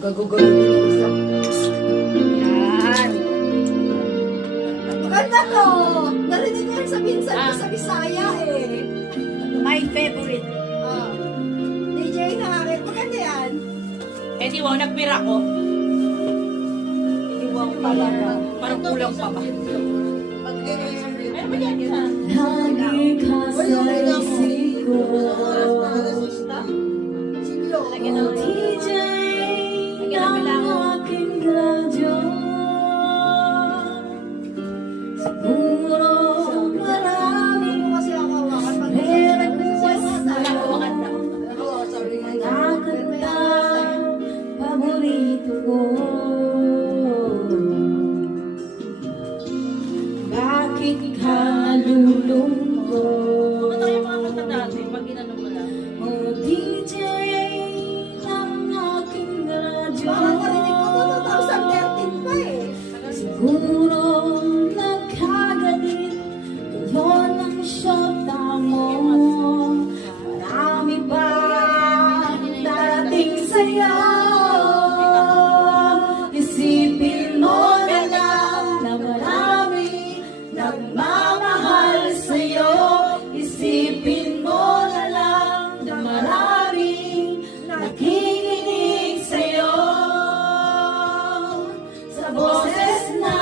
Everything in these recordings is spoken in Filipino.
Gagugulo niya. Yan. Maganda to. Narinig ko yan sa pinsan ko sa Bisaya eh. My favorite. DJ Harit. Maganda yan. Eh di wow, nagpira ko. Iwang talaga. Parang kulang pa ba? Meron ba yan isa? Lagi ka sa isip ko. Lagyan ng DJ ng aking radyo. Siguro maraming Kasi ako hawakan pag request Wala ko maganda. nakakanta, paborito ko. Bakit ka nalulungkot? Ano yung mga kanta natin pag inano mo lang? Oh, DJ ng aking radyo. Parang narinig ko to 2013 pa eh. Siguro nagkagalit ngayon ang syota mo. Marami ba darating sa'yo? Isipin mo na lang na marami nagmamahal sa'yo. Isipin mo na lang na marami nakikinig sa'yo. Sa boses na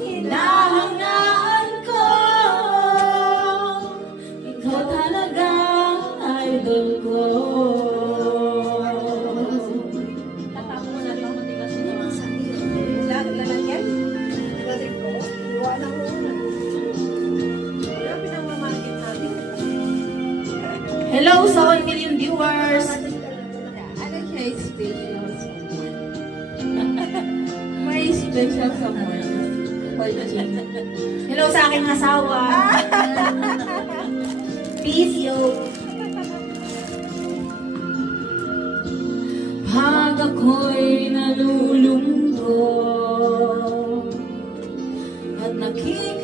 hinahangaan ko, ikaw talaga idol ko. Tatapos mo natin ang motivasyon niya. Lalagyan? Lalagyan ko? Iwanan mo na. Wala pinamamarket natin. Hello sa 1 million viewers! Ano siya special? May special someone. Hello sa aking asawa. Peace you. Pag ako'y nalulungkot at nakikita